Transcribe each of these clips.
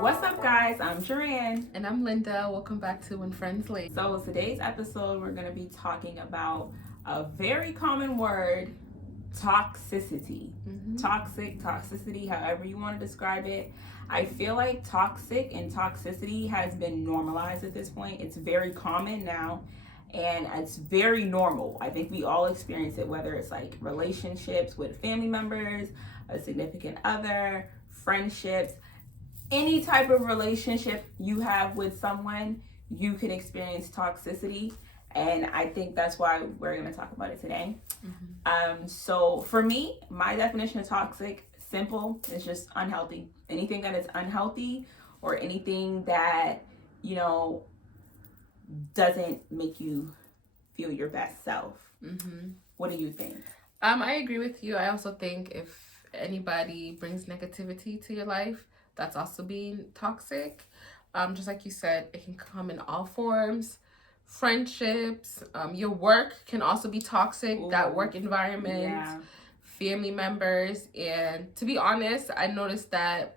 What's up, guys? I'm Juran. And I'm Linda. Welcome back to When Friends Leave. So today's episode, we're going to be talking about a very common word, toxicity. Toxicity, however you want to describe it. I feel like toxic and toxicity has been normalized at this point. It's very common now and it's very normal. I think we all experience it, whether it's like relationships with family members, a significant other, friendships, any type of relationship you have with someone, you can experience toxicity. And I think that's why we're going to talk about it today. So for me, my definition of toxic, simple, is just unhealthy. Anything that is unhealthy or anything that, doesn't make you feel your best self. What do you think? I agree with you. I also think if anybody brings negativity to your life, that's also being toxic. Just like you said, it can come in all forms. Friendships, your work can also be toxic. Ooh, that work environment, family members. And to be honest, I noticed that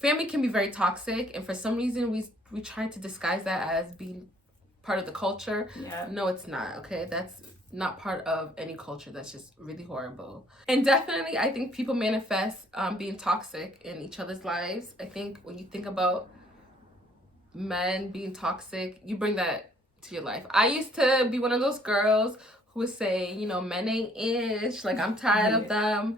family can be very toxic. And for some reason, we try to disguise that as being part of the culture. No, it's not. Okay, that's not part of any culture. That's just really horrible. And definitely, I think people manifest being toxic in each other's lives. I think when you think about men being toxic, you bring that to your life. I used to be one of those girls who would say, men ain't ish. Like, I'm tired of them.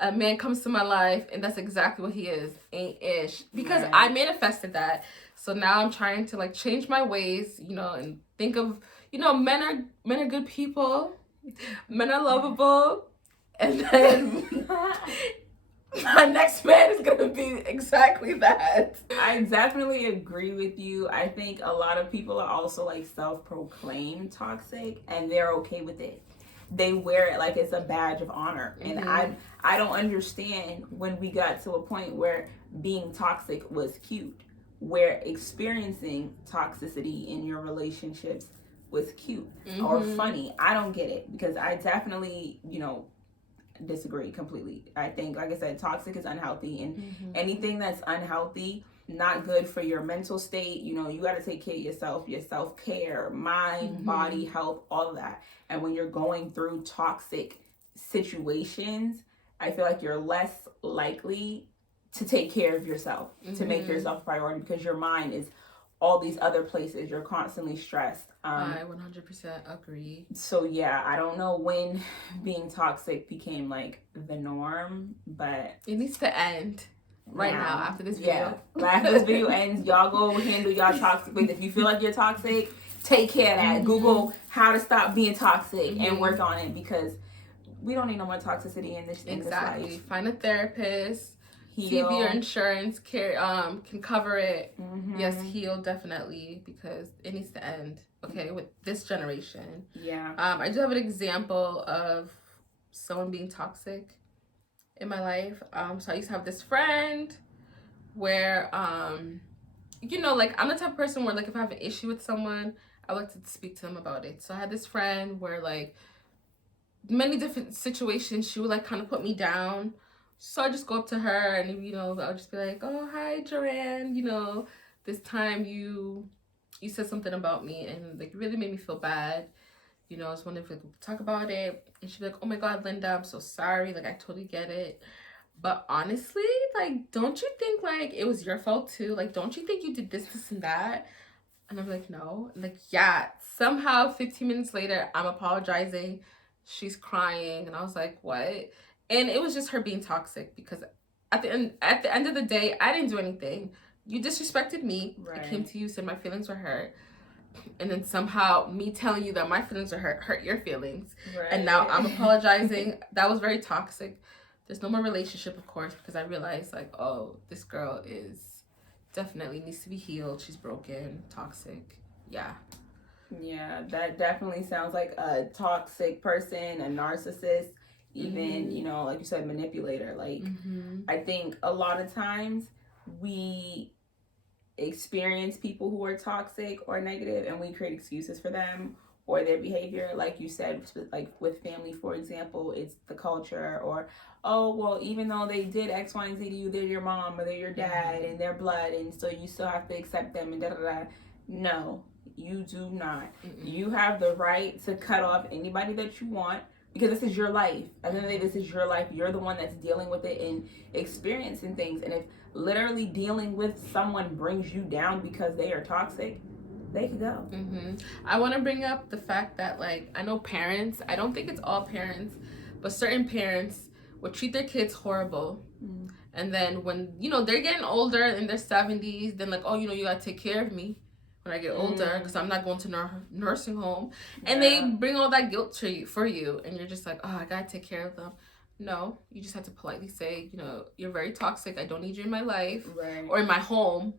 A man comes to my life, and that's exactly what he is, ain't ish. Because I manifested that. So now I'm trying to change my ways, and think of, men are good people, men are lovable, and then my next man is gonna be exactly that. I definitely agree with you. I think a lot of people are also self-proclaimed toxic, and they're okay with it. They wear it like it's a badge of honor. And I don't understand when we got to a point where being toxic was cute, where experiencing toxicity in your relationships was cute or funny. I don't get it, because I definitely, disagree completely. I think, like I said, toxic is unhealthy, and anything that's unhealthy, not good for your mental state. You got to take care of yourself, your self-care, mind, body, health, all of that. And when you're going through toxic situations, I feel like you're less likely to take care of yourself, to make yourself a priority, because your mind is all these other places. You're constantly stressed. I 100% agree. So yeah, I don't know when being toxic became the norm, but it needs to end right now after this video. After this video ends, y'all go handle y'all toxic ways. If you feel like you're toxic, take care of that. Google how to stop being toxic and work on it, because we don't need no more toxicity in this life. Find a therapist. See if your insurance can cover it. Yes, heal, definitely, because it needs to end. Okay, with this generation. I do have an example of someone being toxic in my life. So I used to have this friend where, I'm the type of person where if I have an issue with someone, I like to speak to them about it. So I had this friend where many different situations, she would kind of put me down. So I just go up to her and, I'll just be like, oh, hi, Juran. This time you said something about me and really made me feel bad. I was wondering if we could talk about it. And she'd be like, oh my God, Linda, I'm so sorry. I totally get it. But honestly, don't you think it was your fault too? Don't you think you did this and that? And I'm like, no. Yeah. Somehow 15 minutes later, I'm apologizing. She's crying. And I was like, what? And it was just her being toxic, because at the end of the day, I didn't do anything. You disrespected me. I came to you, said my feelings were hurt. And then somehow me telling you that my feelings are hurt your feelings. And now I'm apologizing. That was very toxic. There's no more relationship, of course, because I realized oh, this girl is definitely needs to be healed. She's broken, toxic. Yeah, that definitely sounds like a toxic person, a narcissist, even, like you said, manipulator. I think a lot of times we experience people who are toxic or negative and we create excuses for them, or their behavior. Like you said, like with family, for example, it's the culture, or, oh, well, even though they did X, Y, and Z to you, they're your mom or they're your dad and they're blood, and so you still have to accept them and da-da-da. No, you do not. You have the right to cut off anybody that you want, because this is your life. At the end of the day, this is your life. You're the one that's dealing with it and experiencing things. And if literally dealing with someone brings you down because they are toxic, they could go. I want to bring up the fact that, like, I know parents, I don't think it's all parents, but certain parents would treat their kids horrible. And then when, you know, they're getting older in their 70s, then like, oh, you know, you got to take care of me when I get older, because I'm not going to nursing home. And they bring all that guilt to you, for you, and you're just like, oh, I gotta take care of them. No, you just have to politely say, you know, you're very toxic, I don't need you in my life, or in my home.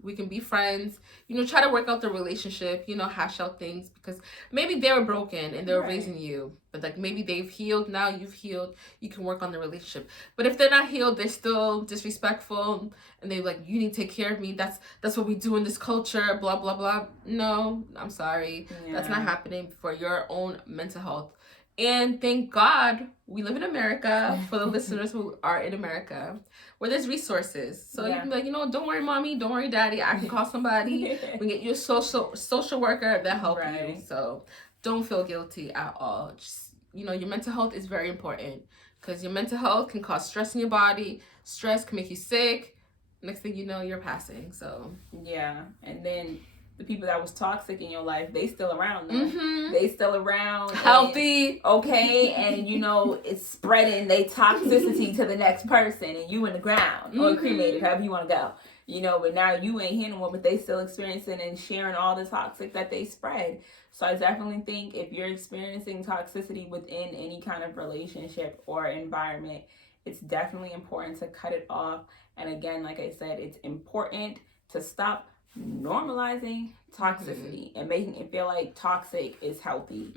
We can be friends, you know, try to work out the relationship, you know, hash out things, because maybe they were broken and they were raising you, but like maybe they've healed, now you've healed, you can work on the relationship. But if they're not healed, they're still disrespectful, and they're like, you need to take care of me, that's what we do in this culture, blah blah blah. No, I'm sorry, that's not happening for your own mental health. And thank God we live in America, for the listeners who are in America, where there's resources. So you can be like, you know, don't worry, mommy, don't worry, daddy, I can call somebody. We can get you a social worker that help you. So don't feel guilty at all. Just, you know, your mental health is very important, because your mental health can cause stress in your body. Stress can make you sick. Next thing you know, you're passing. So yeah, and then the people that was toxic in your life, they still around though. They still around, healthy, okay, and you know, it's spreading they toxicity to the next person, and you in the ground or cremated, however you want to go, you know. But now you ain't handling it, but they still experiencing and sharing all the toxic that they spread. So I definitely think if you're experiencing toxicity within any kind of relationship or environment, it's definitely important to cut it off. And again, like I said, it's important to stop normalizing toxicity and making it feel like toxic is healthy.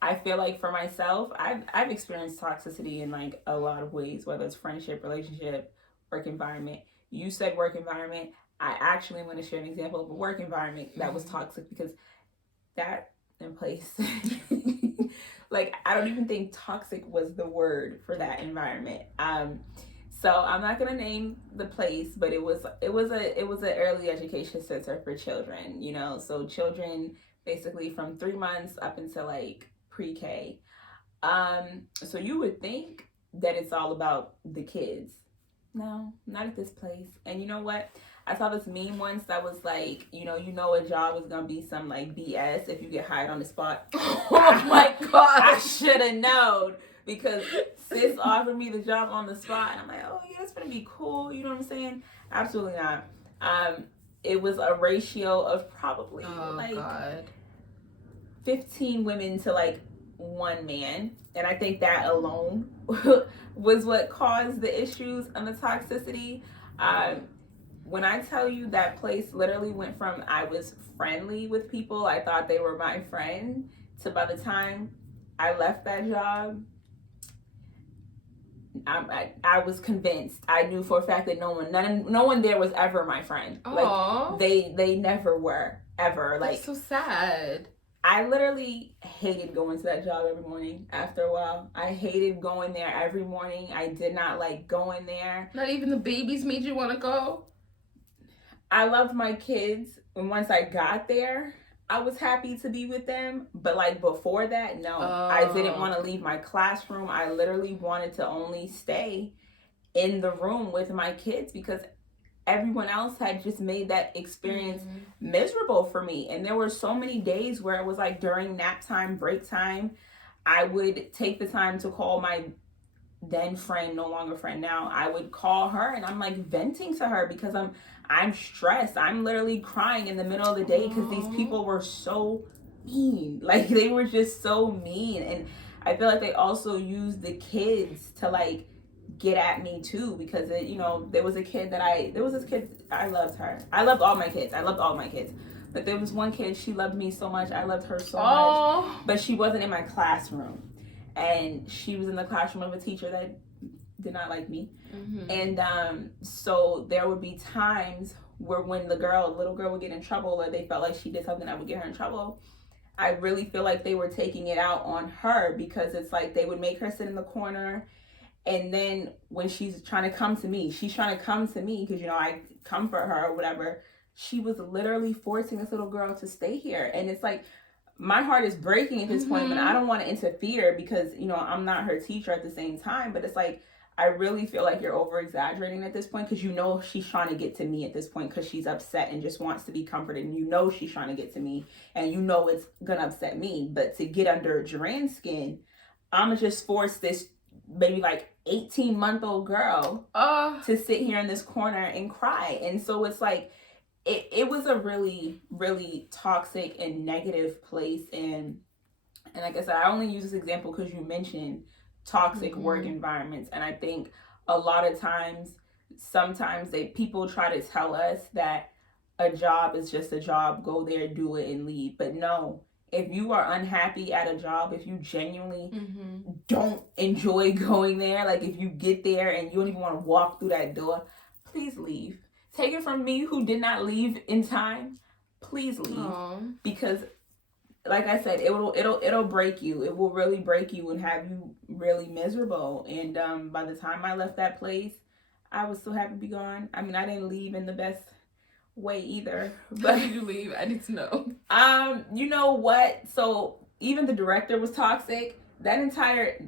I feel like for myself, I've experienced toxicity in like a lot of ways, whether it's friendship, relationship, work environment. You said work environment. I actually want to share an example of a work environment that was toxic, because that in place like I don't even think toxic was the word for that environment. So I'm not gonna name the place, but it was an early education center for children, you know, so children basically from 3 months up until like pre-K. So you would think that it's all about the kids. No, not at this place. And you know what? I saw this meme once that was like, you know a job is gonna be some like BS if you get hired on the spot. Oh my God, I should have known, because sis offered me the job on the spot, and I'm like, oh yeah, that's gonna be cool. You know what I'm saying? Absolutely not. It was a ratio of probably 15 women to like 1 man, and I think that alone was what caused the issues and the toxicity. When I tell you that place literally went from I was friendly with people, I thought they were my friend, to by the time I left that job, I was convinced. I knew for a fact that no one there was ever my friend. Aww. Like they never were, ever. Like, that's so sad. I literally hated going to that job every morning after a while. I hated going there every morning. I did not like going there. Not even the babies made you want to go? I loved my kids, and once I got there, I was happy to be with them. But like before that, no. I didn't want to leave my classroom. I literally wanted to only stay in the room with my kids, because everyone else had just made that experience miserable for me. And there were so many days where it was like during nap time, break time, I would take the time to call my then friend, no longer friend now. I would call her, and I'm like venting to her because I'm stressed. I'm literally crying in the middle of the day because these people were so mean. Like, they were just so mean. And I feel like they also used the kids to like get at me too, because there was this kid, I loved her. I loved all my kids. But there was one kid, she loved me so much. I loved her so much. But she wasn't in my classroom. And she was in the classroom of a teacher that did not like me. And so there would be times where when the little girl would get in trouble, or they felt like she did something that would get her in trouble, I really feel like they were taking it out on her, because it's like they would make her sit in the corner, and then when she's trying to come to me, because, you know, I comfort her or whatever, she was literally forcing this little girl to stay here. And it's like, my heart is breaking at this point, but I don't want to interfere because, you know, I'm not her teacher at the same time. But it's like, I really feel like you're over exaggerating at this point, because you know she's trying to get to me at this point because she's upset and just wants to be comforted. And you know she's trying to get to me, and you know it's going to upset me. But to get under Juran's skin, I'm going to just force this maybe like 18-month-old girl to sit here in this corner and cry. And so it's like, it was a really, really toxic and negative place. And like I said, I only use this example because you mentioned toxic work environments. And I think a lot of times, sometimes people try to tell us that a job is just a job, go there, do it, and leave. But no, if you are unhappy at a job, if you genuinely don't enjoy going there, like if you get there and you don't even want to walk through that door, please leave. Take it from me, who did not leave in time. Please leave. Aww. Because, like I said, it'll break you. It will really break you and have you really miserable. And by the time I left that place, I was so happy to be gone. I mean, I didn't leave in the best way either. But how did you leave? I need to know. You know what? So even the director was toxic. That entire.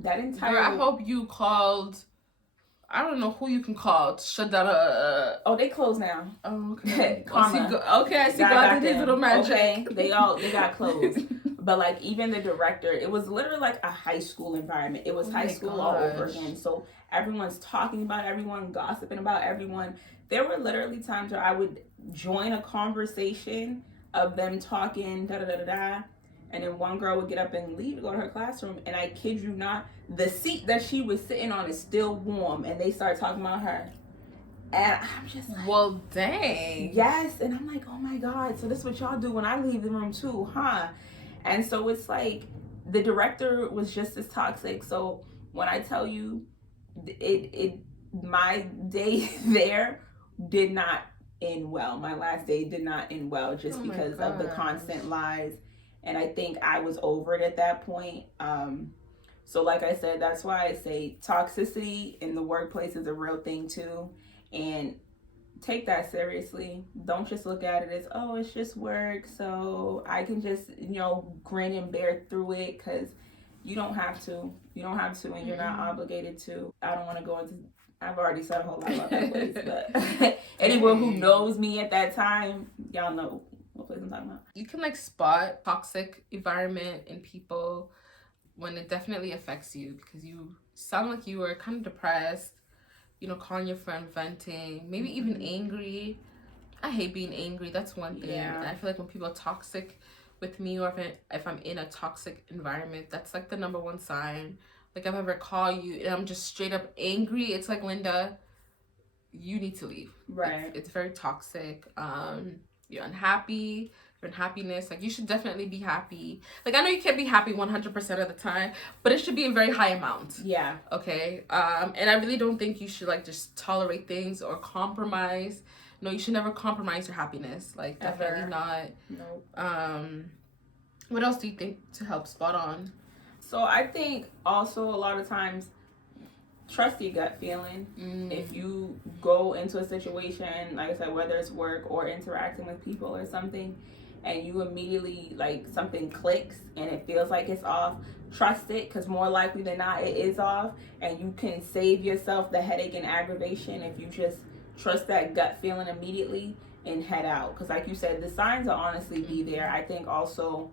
Girl, I hope you called. I don't know who you can call to shut down Oh, they closed now. Oh, okay. I see God did his little magic. Okay, they got closed. But like even the director, it was literally like a high school environment. It was high school all over again. So everyone's talking about everyone, gossiping about everyone. There were literally times where I would join a conversation of them talking da-da-da-da-da, and then one girl would get up and leave to go to her classroom, and I kid you not, the seat that she was sitting on is still warm, and they start talking about her. And I'm just like, well, dang. Yes. And I'm like, oh my God, so this is what y'all do when I leave the room too, huh? And so it's like, the director was just as toxic. So when I tell you, my day there did not end well. My last day did not end well, just because of the constant lies. And I think I was over it at that point. So like I said, that's why I say toxicity in the workplace is a real thing too. And take that seriously. Don't just look at it as, oh, it's just work, so I can just, grin and bear through it, because you don't have to. You don't have to, and you're not obligated to. I don't want to go into, I've already said a whole lot about that place, but anyone who knows me at that time, y'all know what place I'm talking about. You can spot toxic environment in people when it definitely affects you, because you sound like you were kind of depressed, calling your friend, venting, maybe even angry. I hate being angry. That's one thing. Yeah. And I feel like when people are toxic with me, or if I'm in a toxic environment, that's the number one sign. If I ever call you and I'm just straight up angry, it's like, Linda, you need to leave. Right. It's very toxic. You're unhappy. Your unhappiness, you should definitely be happy. I know you can't be happy 100% of the time, but it should be in very high amounts. Yeah. Okay. And I really don't think you should just tolerate things or compromise. No, you should never compromise your happiness. Definitely not. Nope. What else do you think to help spot on? So I think also a lot of times, trust your gut feeling. If you go into a situation, like I said, whether it's work or interacting with people or something, and you immediately, something clicks and it feels like it's off, trust it, because more likely than not, it is off. And you can save yourself the headache and aggravation if you just trust that gut feeling immediately and head out. Because like you said, the signs will honestly be there. I think also,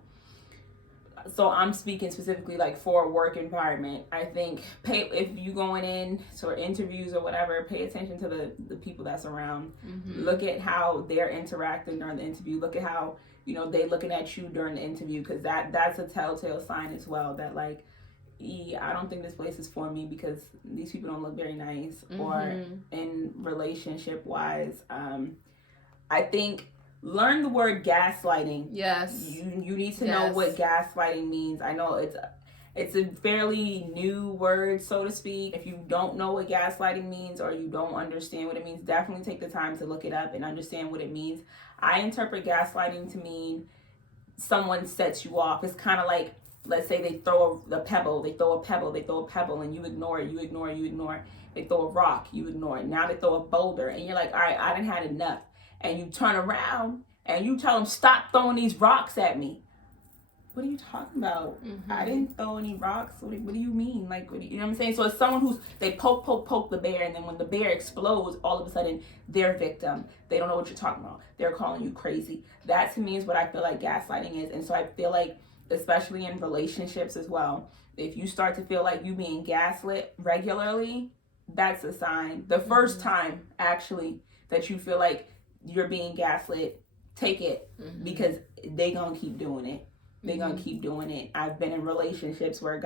so I'm speaking specifically for a work environment. I think if you going in for interviews or whatever, pay attention to the people that's around. Look at how they're interacting during the interview. Look at how they looking at you during the interview, because that's a telltale sign as well that I don't think this place is for me because these people don't look very nice. Or in relationship wise, I think learn the word gaslighting. Yes. You need to know what gaslighting means. I know it's a fairly new word, so to speak. If you don't know what gaslighting means or you don't understand what it means, definitely take the time to look it up and understand what it means. I interpret gaslighting to mean someone sets you off. It's kind of like, let's say they throw a pebble, and you ignore it. They throw a rock, you ignore it. Now they throw a boulder, and you're like, all right, I done had enough. And you turn around and you tell them, stop throwing these rocks at me. What are you talking about? I didn't throw any rocks. What do you mean? Like, you know what I'm saying? So it's someone they poke the bear, and then when the bear explodes, all of a sudden they're victim. They don't know what you're talking about. They're calling you crazy. That to me is what I feel like gaslighting is. And so I feel like, especially in relationships as well, if you start to feel like you being gaslit regularly, that's a sign. The first time, actually, that you feel like you're being gaslit, take it, because they gonna keep doing it. They're gonna keep doing it. I've been in relationships where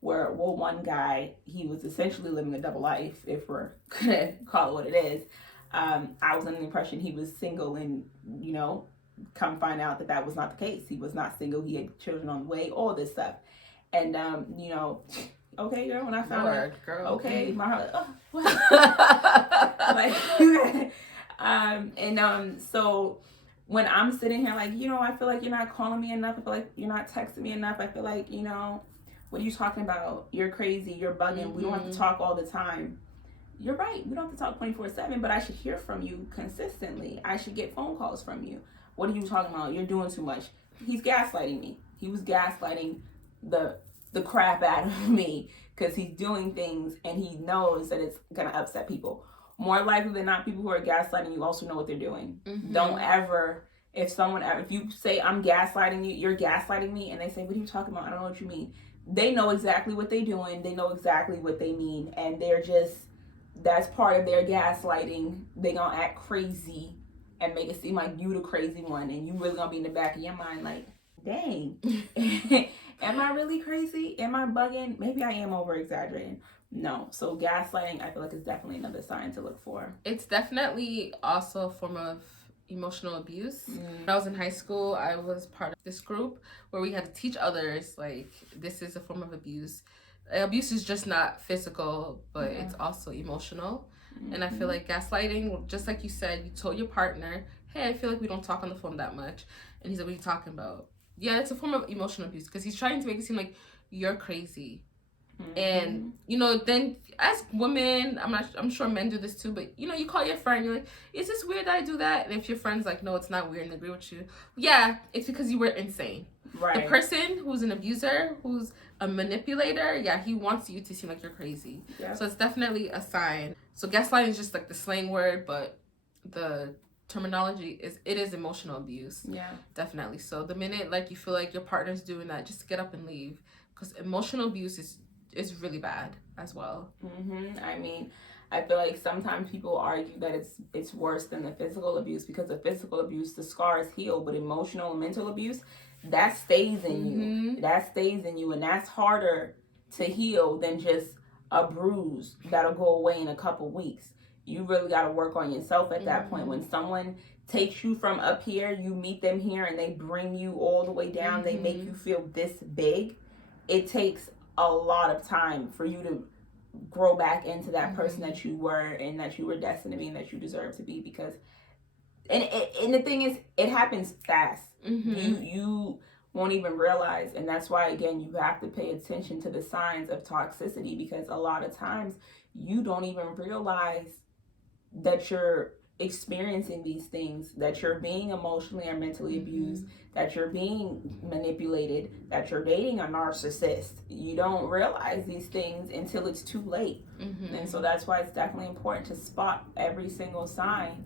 one guy, he was essentially living a double life, if we're gonna call it what it is. I was under the impression he was single, and come find out that was not the case. He was not single. He had children on the way, all this stuff. And okay, girl, when I found out, girl, okay, my heart, what? So when I'm sitting here like, I feel like you're not calling me enough. I feel like you're not texting me enough. I feel like, what are you talking about? You're crazy. You're bugging. We don't have to talk all the time. You're right. We don't have to talk 24/7, but I should hear from you consistently. I should get phone calls from you. What are you talking about? You're doing too much. He's gaslighting me. He was gaslighting the crap out of me because he's doing things and he knows that it's going to upset people. More likely than not, people who are gaslighting you also know what they're doing. Don't ever, if you say I'm gaslighting you, you're gaslighting me, and they say, what are you talking about? I don't know what you mean. They know exactly what they're doing. They know exactly what they mean. And that's part of their gaslighting. They gonna act crazy and make it seem like you the crazy one. And you really gonna be in the back of your mind like, dang, am I really crazy? Am I bugging? Maybe I am over exaggerating. No. So gaslighting, I feel like, is definitely another sign to look for. It's definitely also a form of emotional abuse. When I was in high school, I was part of this group where we had to teach others, like, this is a form of abuse. Abuse is just not physical, but it's also emotional. And I feel like gaslighting, just like you said, you told your partner, hey, I feel like we don't talk on the phone that much. And he's like, what are you talking about? Yeah, it's a form of emotional abuse because he's trying to make it seem like you're crazy. And then as women, I'm sure men do this too, but you call your friend, you're like, is this weird that I do that? And if your friend's like, no, it's not weird, and agree with you, yeah, it's because you were insane. Right. The person who's an abuser, who's a manipulator, yeah, he wants you to seem like you're crazy. Yeah. So it's definitely a sign. So gaslighting is just like the slang word, but the terminology is emotional abuse. Yeah, definitely. So the minute like you feel like your partner's doing that, just get up and leave, because emotional abuse is really bad as well. I mean, I feel like sometimes people argue that it's worse than the physical abuse, because the physical abuse, the scars heal, but emotional and mental abuse, that stays in you. That stays in you, and that's harder to heal than just a bruise that'll go away in a couple weeks. You really got to work on yourself at that point. When someone takes you from up here, you meet them here, and they bring you all the way down, they make you feel this big, it takes a lot of time for you to grow back into that person that you were, and that you were destined to be, and that you deserve to be. Because and the thing is, it happens fast. You won't even realize, and that's why, again, you have to pay attention to the signs of toxicity, because a lot of times you don't even realize that you're experiencing these things, that you're being emotionally or mentally abused, that you're being manipulated, that you're dating a narcissist. You don't realize these things until it's too late. And so that's why it's definitely important to spot every single sign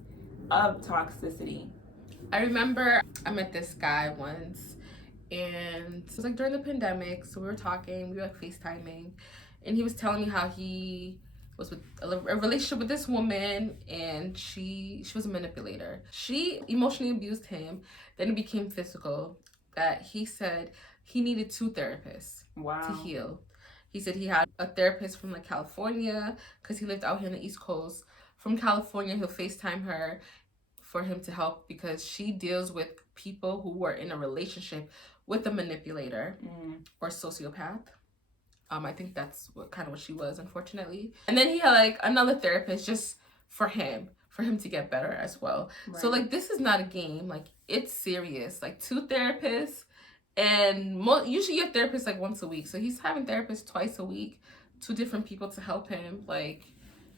of toxicity. I remember I met this guy once, and it was like during the pandemic, so we were talking, we were like FaceTiming, and he was telling me how he was with a relationship with this woman, and she was a manipulator. She emotionally abused him, then it became physical, that he said he needed 2 therapists to heal. He said he had a therapist from like California, because he lived out here on the East Coast. From California, he'll FaceTime her for him to help, because she deals with people who were in a relationship with a manipulator or sociopath. I think that's what she was, unfortunately. And then he had like another therapist just for him for him to get better as well. Right. So like, this is not a game. Like, it's serious. Like, 2 therapists, and usually you have therapists like once a week. So he's having therapists twice a week, 2 different people to help him. Like,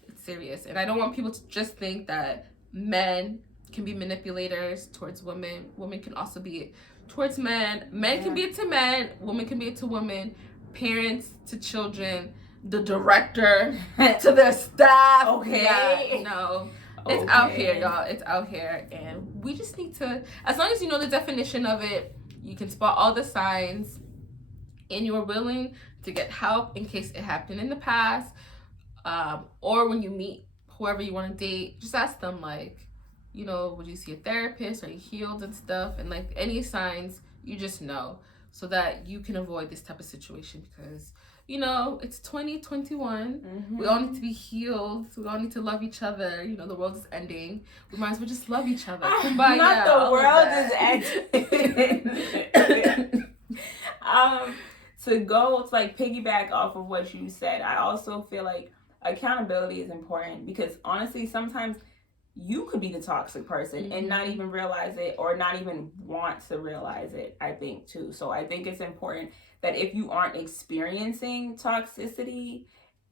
it's serious. And I don't want people to just think that men can be manipulators towards women. Women can also be it towards men. Men can be it to men. Women can be it to women. Parents to children. The director to their staff. Okay. Yeah, no. It's out here, y'all. It's out here. And we just need to, as long as you know the definition of it, you can spot all the signs, and you are willing to get help in case it happened in the past, or when you meet whoever you want to date, just ask them, like, you know, would you see a therapist? Are you healed and stuff? And like, any signs, you just know, so that you can avoid this type of situation, because, you know, it's 2021. Mm-hmm. We all need to be healed. We all need to love each other. You know, the world is ending. We might as well just love each other. Not the world is ending. To go, to like piggyback off of what you said, I also feel like accountability is important, because honestly, sometimes you could be the toxic person and not even realize it, or not even want to realize it, I think, too. So I think it's important that if you aren't experiencing toxicity,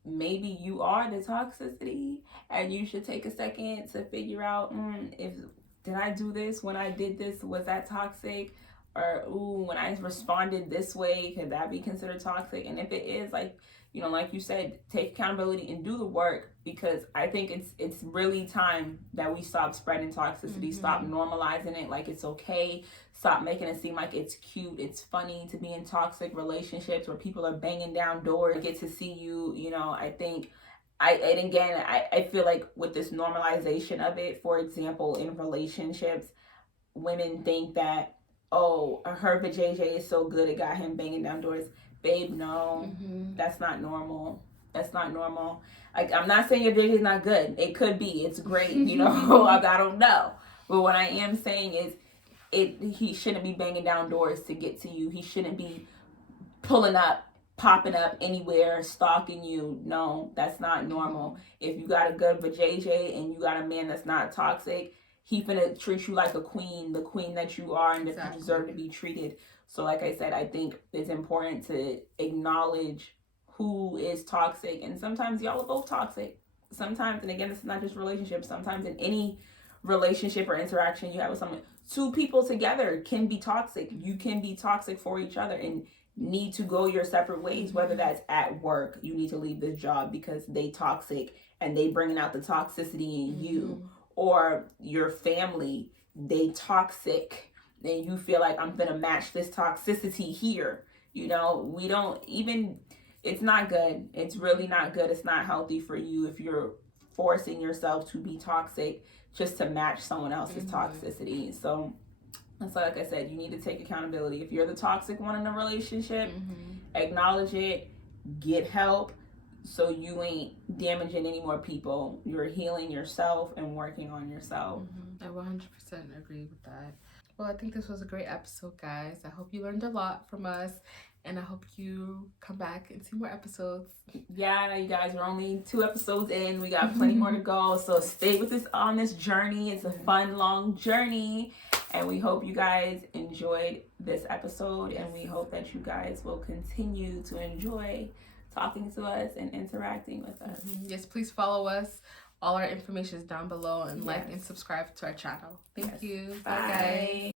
maybe you are the toxicity, and you should take a second to figure out, did I do this? When I did this, was that toxic? Or, when I responded this way, could that be considered toxic? And if it is, like, you know, like you said, take accountability and do the work, because I think it's really time that we stop spreading toxicity, stop normalizing it like it's okay, stop making it seem like it's cute, it's funny to be in toxic relationships where people are banging down doors, get to see you, you know. I think, I feel like with this normalization of it, for example, in relationships, women think that, oh, her vajayjay is so good, it got him banging down doors. Babe, no, that's not normal. That's not normal. Like, I'm not saying your vajayjay is not good. It could be. It's great, you know. I don't know. But what I am saying is, he shouldn't be banging down doors to get to you. He shouldn't be pulling up, popping up anywhere, stalking you. No, that's not normal. If you got a good vajayjay and you got a man that's not toxic, he finna treat you like a queen, the queen that you are, and that you deserve to be treated. So like I said, I think it's important to acknowledge who is toxic. And sometimes y'all are both toxic. Sometimes, and again, this is not just relationships, sometimes in any relationship or interaction you have with someone, 2 people together can be toxic. You can be toxic for each other and need to go your separate ways, whether that's at work, you need to leave this job because they toxic and they bringing out the toxicity in you, or your family, they toxic, and you feel like, I'm gonna match this toxicity here. You know, we don't even, it's not good. It's really not good. It's not healthy for you if you're forcing yourself to be toxic just to match someone else's toxicity. So that's why, like I said, you need to take accountability. If you're the toxic one in a relationship, acknowledge it, get help, so you ain't damaging any more people. You're healing yourself and working on yourself. I 100% agree with that. Well, I think this was a great episode, guys. I hope you learned a lot from us, and I hope you come back and see more episodes. Yeah, you guys, we're only 2 episodes in. We got plenty more to go, so stay with us on this journey. It's a fun, long journey, and we hope you guys enjoyed this episode, and we hope that you guys will continue to enjoy talking to us and interacting with us. Yes, please follow us. All our information is down below, and like and subscribe to our channel. Thank you. Bye, guys.